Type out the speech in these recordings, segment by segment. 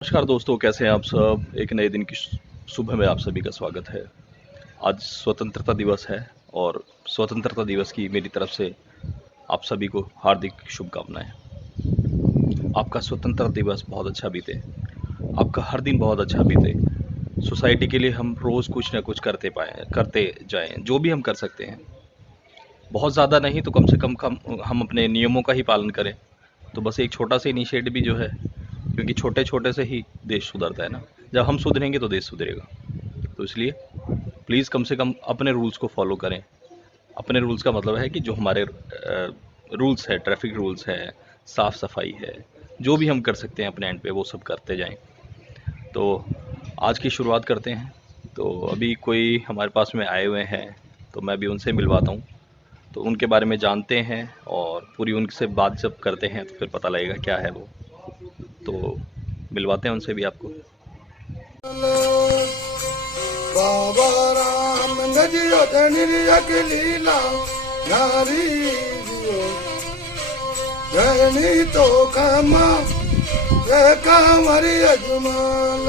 नमस्कार दोस्तों, कैसे हैं आप सब। एक नए दिन की सुबह में आप सभी का स्वागत है। आज स्वतंत्रता दिवस है और स्वतंत्रता दिवस की मेरी तरफ से आप सभी को हार्दिक शुभकामनाएं। आपका स्वतंत्रता दिवस बहुत अच्छा बीते, आपका हर दिन बहुत अच्छा बीते। सोसाइटी के लिए हम रोज़ कुछ ना कुछ करते जाएं, जो भी हम कर सकते हैं। बहुत ज़्यादा नहीं तो कम से कम हम अपने नियमों का ही पालन करें। तो बस एक छोटा सा इनिशिएटिव भी जो है, क्योंकि छोटे छोटे से ही देश सुधरता है ना। जब हम सुधरेंगे तो देश सुधरेगा। तो इसलिए प्लीज़ कम से कम अपने रूल्स को फॉलो करें। अपने रूल्स का मतलब है कि जो हमारे रूल्स है, ट्रैफिक रूल्स है, साफ़ सफाई है, जो भी हम कर सकते हैं अपने एंड पे वो सब करते जाएं। तो आज की शुरुआत करते हैं। तो अभी कोई हमारे पास में आए हुए हैं, तो मैं भी उनसे मिलवाता हूँ। तो उनके बारे में जानते हैं और पूरी उनसे बात जब करते हैं तो फिर पता लगेगा क्या है वो। तो मिलवाते हैं उनसे भी आपको। बाबा राम नदियो धनिया की लीला नारी जियो धनी तो कमा कांवरी अजमाल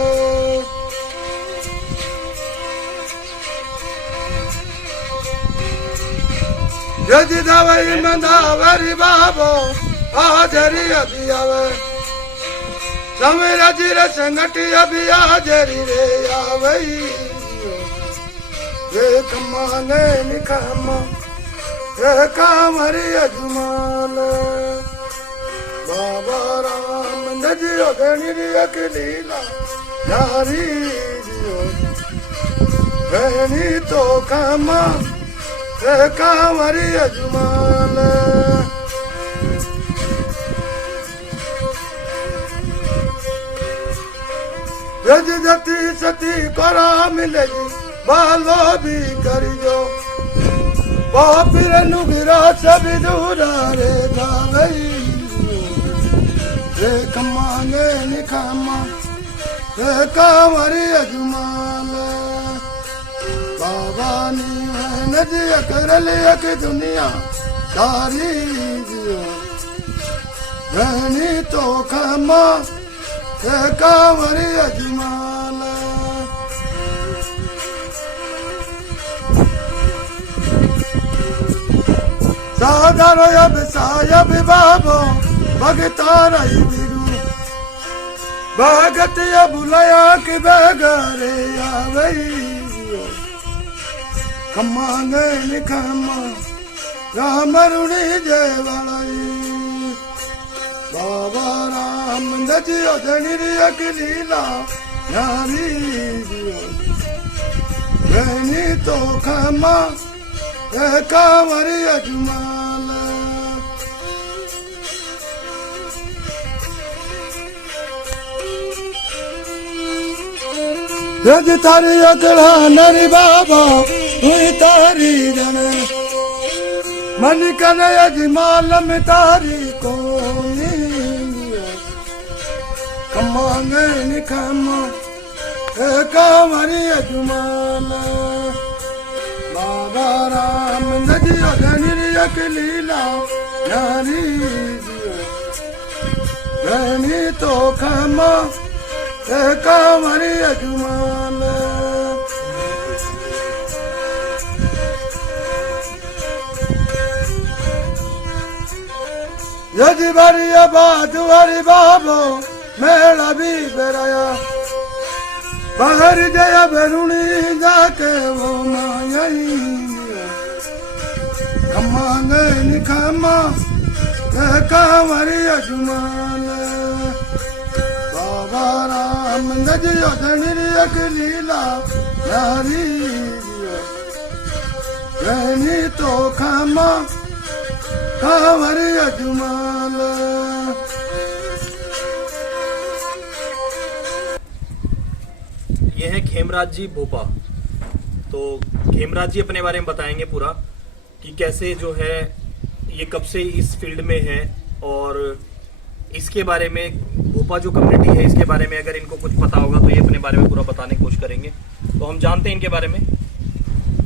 यज दवाई मंदावरी बाबो आजरी अभियावे समेरा जिर संगठी अभी आजरी रे आवई रे कमाने निकमा रे कामरी अजमाल बाबा राम नजियो धनी की लीला नारी जियो धनी तो कमा रे कामरी अजमाल यज जति सती करा मिलेगी बालो भी करियो फिर नुगिरा सभी दूरा रे धावई रे कमाने निकामा रे कांवरी अजमाल बाबा नी नदिया कर लिया की दुनिया सारी जियो धनी तो खमा रे कांवरी अजमाल सादर अब सायब बाबो भगता रही बिरु भगत बुलाया कि बगरे आवई कमांगे निकमा राम रुणी जय वालाई बाबा राम नजियो धनिया की लीला नारी जियो धनी तो खमा कांवरी अजमाल यज तारी अकड़ा नरी बाबा हुई तारी जन मन कन अजमाल में तारी को कमांगे निकमा कांवरी अजमाल बाबा राम नदियो धनिया की लीला नारी जियो धनी तो खमा कांवरी अजमाल यज बरिया बाजुआरी बाबो मेला भी बेराया बाहर जया बेरुणी जाके वो मायई कमांगे निकमा कांवरी अजमाल बाबा राम नदियो धनिया की लीला नारी जियो धनी तो खमा कांवरी अजमाल ये है खेमराज जी भोपा। तो खेमराज जी अपने बारे में बताएंगे पूरा कि कैसे जो है ये कब से इस फील्ड में है और इसके बारे में भोपा जो कम्युनिटी है इसके बारे में अगर इनको कुछ पता होगा तो ये अपने बारे में पूरा बताने की कोशिश करेंगे। तो हम जानते हैं इनके बारे में।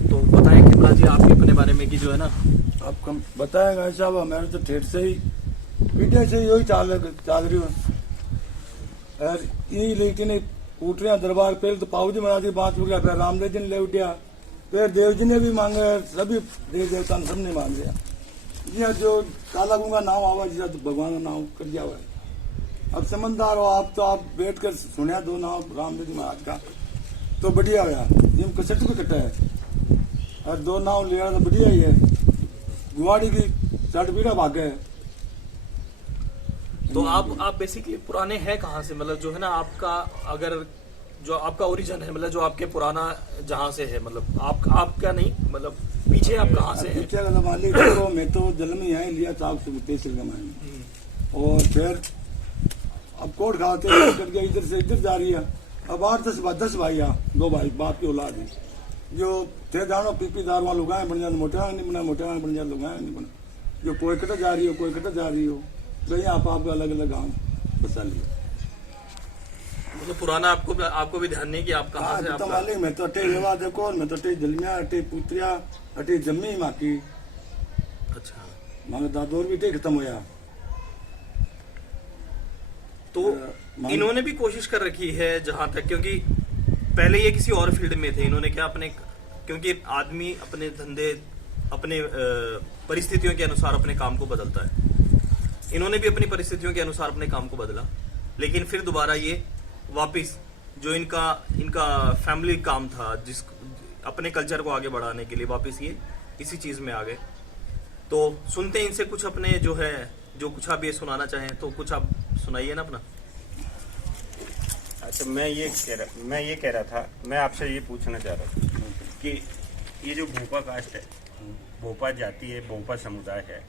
तो बताएं खेमराज जी आपके अपने बारे में कि जो है ना आपको बताएगा साहब हमारे तो ठेठ से ही पीछे से यही चाल रही हूँ और ये लेकिन उठरिया दरबार पहले तो पाऊ जी महाराज की बात हो गया, फिर रामदेव जी ने ले उठिया, फिर देव जी ने भी मांगे, सभी देव देवता ने सबने मांग लिया। यहाँ जो काला गुंगा नाम आवा जिसा भगवान का नाम कर दिया हुआ है। अब समझदार हो आप, तो आप बैठ कर सुनिया दो नाम रामदेव जी महाराज का तो बढ़िया हुआ, जिम कसट भी कटा है और दो नाम लिया तो बढ़िया ही है। गुवाड़ी की चट पीड़ा भाग है। तो आप बेसिकली पुराने हैं कहाँ से, मतलब जो है ना आपका, अगर जो आपका ओरिजिन है, मतलब जो आपके पुराना जहाँ से है, मतलब आपका नहीं, मतलब पीछे आप कहाँ से हैं? पीछे का मालिक तो मैं तो जन्म ही यहाँ लिया था तहसील का मैंने, और फिर अब कोट खाते करके इधर से इधर जा रही है। अब 8-10 भाई आ, 2 भाई बाप की औलाद है, जो थे जानो पीपी दार वहाँ लुगाए बन जाते, मोटे नहीं बना, मोटे बन जाते लुगाए नहीं बना, जो कोई कटा जा रही हो, कोई कटा जा रही हो, तो आप अलग अलग गाँव बसा लिया। मतलब पुराना आपको भी ध्यान नहीं कि आप कहाँ से तो मालिक मैं तो अटे लेवा देखो, मैं तो अटे जलमिया, अटे पुत्रिया, अटे जम्मी माँ की। अच्छा, मांगे दादोर भी अटे खत्म होया। तो इन्होंने भी कोशिश कर रखी है जहां तक, क्योंकि पहले ये किसी और फील्ड में थे, इन्होंने क्या अपने, क्योंकि आदमी अपने धंधे अपने परिस्थितियों के अनुसार अपने काम को बदलता है, इन्होंने भी अपनी परिस्थितियों के अनुसार अपने काम को बदला, लेकिन फिर दोबारा ये वापिस जो इनका फैमिली काम था, जिस अपने कल्चर को आगे बढ़ाने के लिए वापिस ये इसी चीज में आ गए। तो सुनते हैं इनसे कुछ अपने जो है, जो कुछ आप ये सुनाना चाहें तो कुछ आप सुनाइए ना अपना। अच्छा, मैं ये कह रहा था, मैं आपसे ये पूछना चाह रहा था कि ये जो भोपा कास्ट है, भोपा जाति है, भोपा समुदाय है,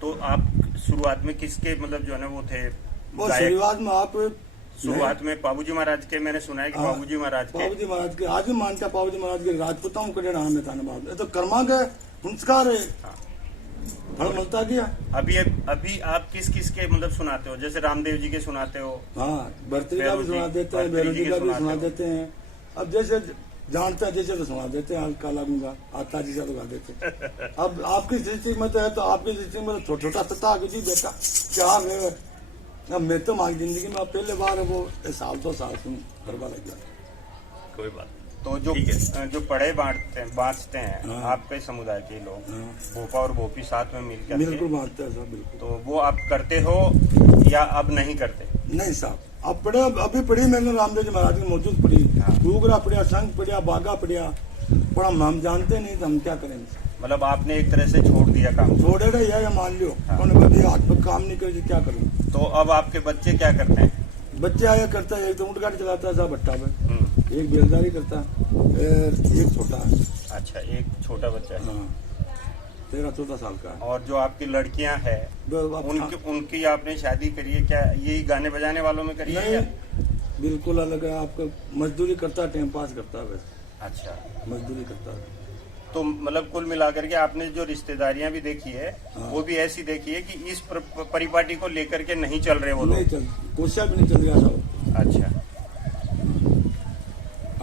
तो आप शुरुआत में किसके मतलब जो है ना वो थे गायक? शुरुआत में बाबूजी महाराज के, मैंने सुना है कि बाबूजी महाराज के आज भी मानता, बाबूजी महाराज के राजपूताओं के नाम में था ना बाबू, ये तो कर्मा के संस्कार है, फल मिलता गया। अभी आप किस के मतलब सुनाते हो? जैसे रामदेव जी के सुनाते हो? हाँ, भर्तरी का भी सुना देते हैं, भैरव जी का भी सुना देते हैं। अब जैसे जानता है जैसे तो सुना देते हैं, काला गुंगा आता जैसा तो गा देते हैं। अब आपकी दृष्टि में तो है, तो आपकी दृष्टि में तो छोटा सत्ता जी बेटा क्या है। अब मैं तो मांग जिंदगी में पहले बार है वो साल तो साल सुन करवा लग गया। कोई बात। तो जो पढ़े बांटते हैं हाँ। आपके समुदाय के लोग, भोपा और भोपी साथ में मिलकर बिल्कुल बांटते हैं साहब, बिल्कुल। तो वो आप करते हो या अब नहीं करते? नहीं साहब, अब पढ़े, अभी पढ़ी मैंने रामदेव जी महाराज की मौजूद पढ़ी, डूगरा पढ़िया, संघ पढ़िया, बागा पढ़िया, पर हम जानते नहीं तो हम क्या करेंगे। मतलब आपने एक तरह से छोड़ दिया काम? छोड़े रहे या मान लियो, हाथ पर काम नहीं करे क्या करूँ। तो अब आपके बच्चे क्या करते हैं? बच्चे आया करता है, एक तो ऊँट गाड़ी चलाता है साहब भट्टा में, एक बेलदारी करता है, एक छोटा है। अच्छा, एक छोटा बच्चा है। हाँ, 13-14 साल का है। और जो आपकी लड़कियां हैं उनकी आपने शादी करी है क्या? यही गाने बजाने वालों में करी है? बिल्कुल अलग है। आपका मजदूरी करता है, टाइम पास करता है बस। अच्छा, मजदूरी करता है। तो मतलब कुल मिलाकर के आपने जो रिश्तेदारियां भी देखी है, हाँ। वो भी ऐसी देखी है कि इस परिपाटी को लेकर के नहीं चल रहे वो लोग? नहीं चल, कोशिश भी नहीं चल रहा साहब। अच्छा,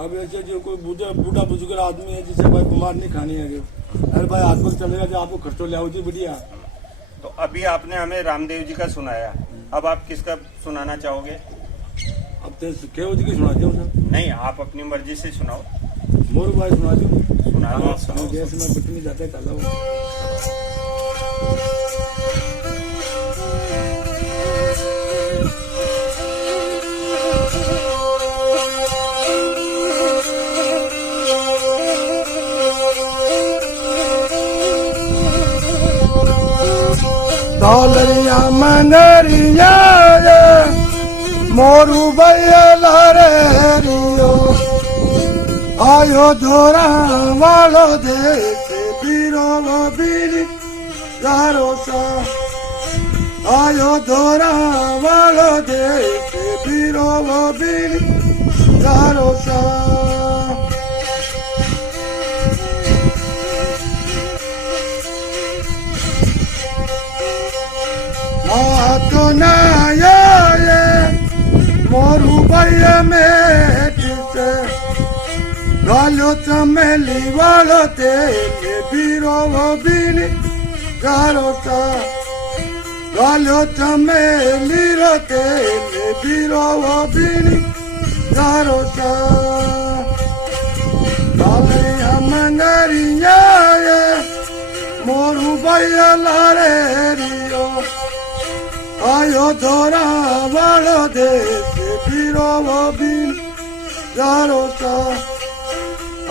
अब ऐसे जो कोई बूढ़ा बुजुर्ग आदमी है जिसे भाई बीमार नहीं खानी है, अरे भाई हाथ पर चलेगा जो आपको खर्चो ले आओ जी बढ़िया। तो अभी आपने हमें रामदेव जी का सुनाया, अब आप किसका सुनाना चाहोगे? अब तो केव जी की सुना दो सर। नहीं, आप अपनी मर्जी से सुनाओ। मोर भाई सुना दो। सुना दो। देश में बिटनी जाते चला डॉलरिया मंगरिया मोरू भैया लारे रियो आयो धोरा वालो देखे बीरो वो बीरी गारो सा आयो धोरा वालो देखे बीरो वो बीरी गारो सा तो ना ये मोरू भैया में से गालो चमेली वालो तेरे बीरो वो बीनी गारो सा गालो चमेली रतेले बीरो वो बीनी गारो चा गाले मंगरिया ये मोरू भैया लारे रियो आयो धोरा वालो देश बीरो वो बीनी गारो चा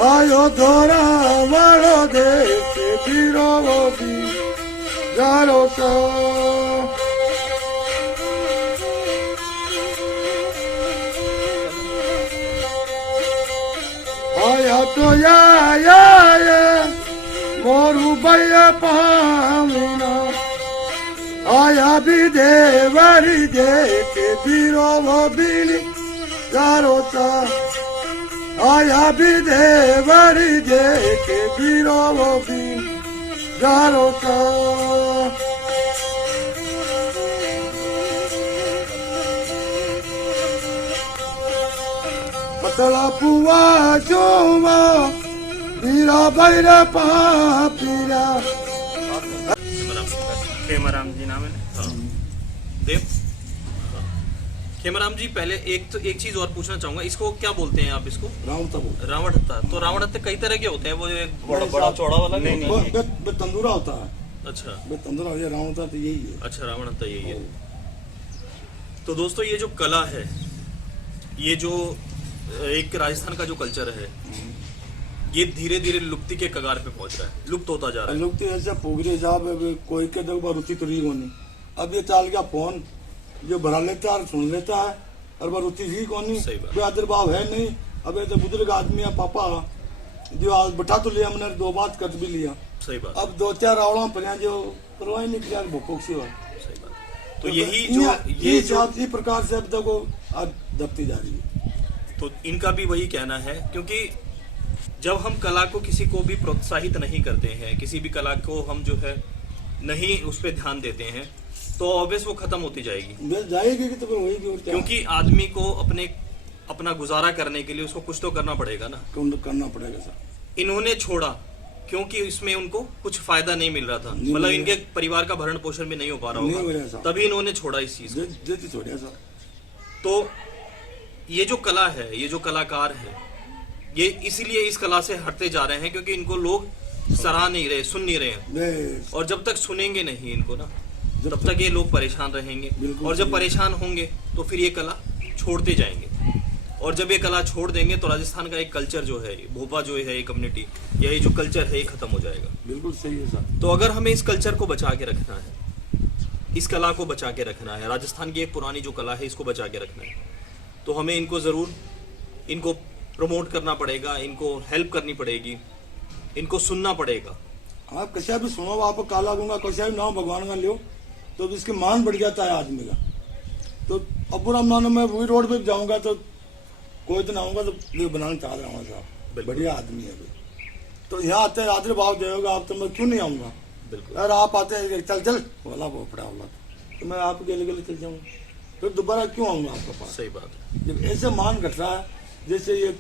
आयो धोरा वालो देश बीरो वो बीनी गारो चा आया तो या मोरू भैया पामिना आया भी देवरी दे के बीरो वो बीली गारो चा आया भी देवरी दे के बीरो वो बीली गारो चा पतला पुआ जोवा बीरा बैरा पापीरा खेमाराम जी नाम है ना? हाँ देव खेमराम जी पहले एक चीज और पूछना चाहूंगा, इसको क्या बोलते हैं आप? इसको रावण तब रावण हत्ता। तो रावण हत्ते कई तरह के होते हैं, वो एक बड़ा चौड़ा वाला नहीं, नहीं, नहीं। बे तंदूरा होता है, अच्छा बे तंदूरा हो रावण था तो यही है। अच्छा, रावण हत्ता यही है। तो दोस्तों ये जो कला है, ये जो एक राजस्थान का जो कल्चर है, ये धीरे धीरे लुप्ति के कगार पे पहुंच रहा है, लुप्त होता जा रहा है। लोग तो ऐसा पोगरे साहब कोई के देखो रुचि तो रही होनी। अब ये चाल गया फोन जो भरा लेता है और सुन लेता है, और वह रुचि ही कौन नहीं, सही बात। कोई आदरभाव है नहीं। अब ऐसे बुजुर्ग आदमी है पापा जो आज बैठा तो लिया, हमने 2 बात कर भी लिया। सही बात, अब 2-4 रावड़ा पर जो परवाही नहीं किया भोपोक से हुआ। सही बात। तो यही जो इस प्रकार से अब देखो आज दबती जा रही है। तो इनका भी वही कहना है, क्योंकि जब हम कला को किसी को भी प्रोत्साहित नहीं करते हैं, किसी भी कला को हम जो है नहीं उस पर ध्यान देते हैं, तो ऑब्वियस वो खत्म होती जाएगी। जाएगी कि तो फिर वही भी क्योंकि आदमी को अपना गुजारा करने के लिए उसको कुछ तो करना पड़ेगा ना। करना पड़ेगा सर। इन्होंने छोड़ा क्योंकि इसमें उनको कुछ फायदा नहीं मिल रहा था, नहीं मतलब मिल इनके परिवार का भरण पोषण भी नहीं हो पा रहा नहीं हो रहा होगा, साहब। तभी इन्होंने छोड़ा इस चीज को। जैसे छोड़िया सर। तो ये जो कला है, ये जो कलाकार है, ये इसीलिए इस कला से हटते जा रहे हैं क्योंकि इनको लोग सराह नहीं रहे, सुन नहीं रहे हैं। बस, और जब तक सुनेंगे नहीं इनको ना, तब तक ये लोग परेशान रहेंगे। बिल्कुल और जब सही। परेशान होंगे तो फिर ये कला छोड़ते जाएंगे, और जब ये कला छोड़ देंगे तो राजस्थान का एक कल्चर जो है, भोपा जो है, ये कम्युनिटी, ये जो कल्चर है, ये खत्म हो जाएगा। बिल्कुल सही है सर। तो अगर हमें इस कल्चर को बचा के रखना है, इस कला को बचा के रखना है, राजस्थान की एक पुरानी जो कला है इसको बचा के रखना है, तो हमें इनको ज़रूर इनको प्रमोट करना पड़ेगा, इनको हेल्प करनी पड़ेगी, इनको सुनना पड़ेगा। आप कशा भी सुनो, आप काला गुंगा कशा भी नाम भगवान का लियो तो इसके मान बढ़ जाता है आदमी का। तो अब बुरा मानो मैं वही रोड पे जाऊंगा तो कोई दिन आऊंगा तो ये बनाना चाह रहा हूँ साहब, बढ़िया आदमी है भाई, तो यहाँ आते हैं आदर भाव देगा आप, तो मैं क्यों नहीं आऊंगा। बिल्कुल। यार आप आते हैं चल चल वाला भोपड़ा वाला, तो मैं आप गले गले चल जाऊंगा, फिर दोबारा क्यों आऊंगा आपके पास। सही बात है। जब ऐसे मान घट रहा है जैसे ये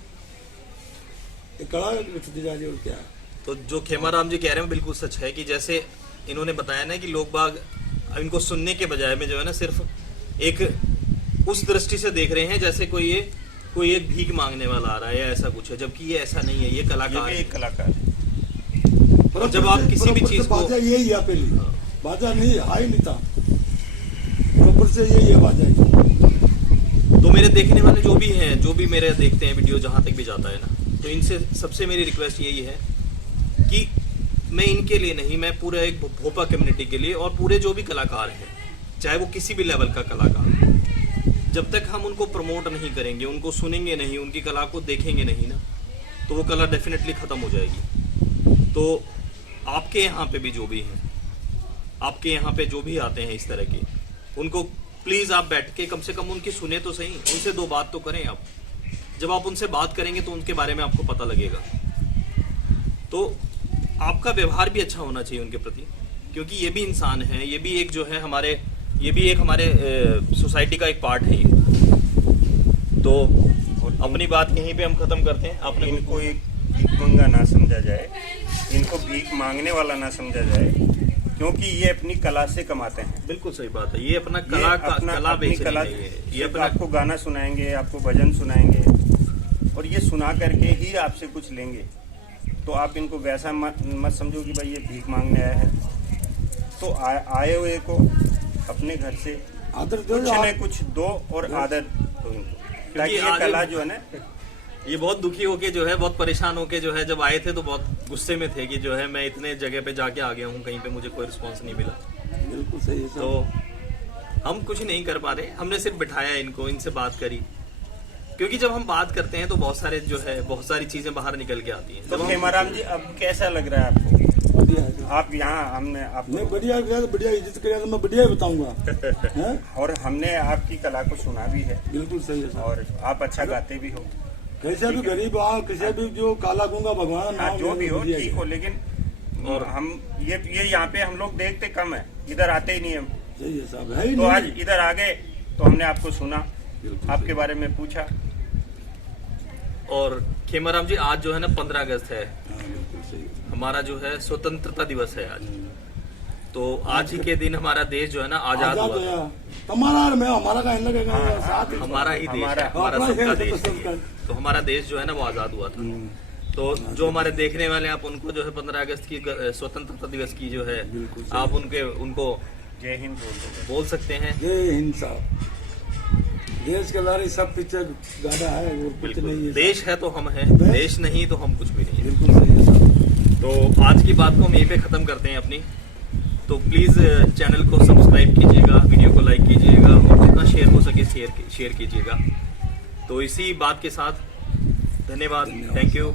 कड़ा घटती जा रही है, और क्या है। तो जो खेमाराम जी कह रहे हैं बिल्कुल सच है कि जैसे इन्होंने बताया ना कि लोग बाग इनको सुनने के बजाय में जो है ना सिर्फ एक उस दृष्टि से देख रहे हैं जैसे कोई एक भीख मांगने वाला आ रहा है या ऐसा कुछ है, जबकि ये ऐसा नहीं है, ये कलाकार है। एक कलाकार और जब आप किसी भी चीज को, बाजा यही है, पहली बाजा नहीं आ ही नहीं था, ऊपर से यही है बाजा ही। तो मेरे देखने वाले जो भी हैं, जो भी मेरे देखते हैं वीडियो जहां तक भी जाता है ना, तो इनसे सबसे मेरी रिक्वेस्ट यही है कि मैं इनके लिए नहीं, मैं पूरे एक भोपा कम्युनिटी के लिए और पूरे जो भी कलाकार हैं, चाहे वो किसी भी लेवल का कलाकार हो, जब तक हम उनको प्रमोट नहीं करेंगे, उनको सुनेंगे नहीं, उनकी कला को देखेंगे नहीं ना, तो वो कला डेफिनेटली खत्म हो जाएगी। तो आपके यहाँ पे भी जो भी हैं, आपके यहाँ पे जो भी आते हैं इस तरह के, उनको प्लीज आप बैठ के कम से कम उनकी सुने तो सही, उनसे 2 बात तो करें आप। जब आप उनसे बात करेंगे तो उनके बारे में आपको पता लगेगा। तो आपका व्यवहार भी अच्छा होना चाहिए उनके प्रति, क्योंकि ये भी इंसान है, ये भी एक जो है हमारे सोसाइटी का एक पार्ट है ये। तो अपनी बात यहीं पे हम खत्म करते हैं। आपने इनको एक भिखमंगा ना समझा जाए, इनको भीख मांगने वाला ना समझा जाए, क्योंकि ये अपनी कला से कमाते हैं। बिल्कुल सही बात है, ये अपना ये कला अपनी बेचने कला नहीं है, ये सिर्फ अपना आपको गाना सुनाएंगे, आपको भजन सुनाएंगे और ये सुना करके ही आपसे कुछ लेंगे। तो आप इनको वैसा मत समझो कि भाई ये भीख मांगने आया है। तो आए हुए को अपने घर से आदर दो कुछ न कुछ दो और आदर दो इनको, ताकि ये आगे- कला जो है ना, ये बहुत दुखी होके जो है, बहुत परेशान होके जो है, जब आए थे तो बहुत गुस्से में थे कि जो है मैं इतने जगह पे जाके आ गया हूँ, कहीं पे मुझे कोई रिस्पांस नहीं मिला। बिल्कुल सही है तो सर। हम कुछ नहीं कर पा रहे, हमने सिर्फ बिठाया इनको, इनसे बात करी, क्योंकि जब हम बात करते हैं तो बहुत सारी चीजें बाहर निकल के आती हैं। तो जब हम खेमाराम जी अब कैसा लग रहा है आपको? बढ़िया है सर। आप यहाँ हमने आपको नहीं बढ़िया किया तो बढ़िया इज्जत करेगा तो मैं बढ़िया ही बताऊंगा। हैं? और हमने आपकी कला को सुना भी है बिल्कुल सही है सर। और आप अच्छा गाते भी हो। कैसे भी गरीब आओ, किसी भी जो काला गूंगा भगवान हाँ, नाम जो भी हो बढ़िया ठीक है। हो, लेकिन और हम ये यहाँ पे हम लोग देखते कम है, इधर आते ही नहीं हम। सही है साहब, है ही तो नहीं। आज इधर आ गए तो हमने आपको सुना, बिल्कुल आपके सही। बारे में पूछा। और खेमाराम जी, आज जो है ना 15 अगस्त है, हाँ, बिल्कुल सही है। हमारा जो है स्वतंत्रता दिवस है आज। तो आज ही के दिन हमारा देश जो है ना आजाद हुआ था। गया तुम्हारा और मैं, हमारा का इन लगेगा साथ ही। हमारा ही देश है, हमारा अपना सबका ही देश है, है ये। तो हमारा देश जो है ना वो आजाद हुआ था। तो जो हमारे देखने वाले हैं, आप उनको जो है 15 अगस्त की स्वतंत्रता दिवस की जो है, बिल्कुल सही। आप उनको जय हिंद बोल दो। बोल सकते हैं। जय हिंद साहब। देश के लारे सब पीछे गाड़ा है, वो कुछ बिल्कुल, नहीं है। देश है तो हम हैं, देश नहीं तो हम कुछ भी नहीं है। बिल्कुल सही है साहब। तो आज की बात को हम यहीं पे खत्म करते हैं अपनी। तो प्लीज चैनल को सब्सक्राइब कीजिएगा, वीडियो को लाइक कीजिएगा और जितना शेयर हो सके शेयर कीजिएगा। तो इसी बात के साथ धन्यवाद, थैंक यू।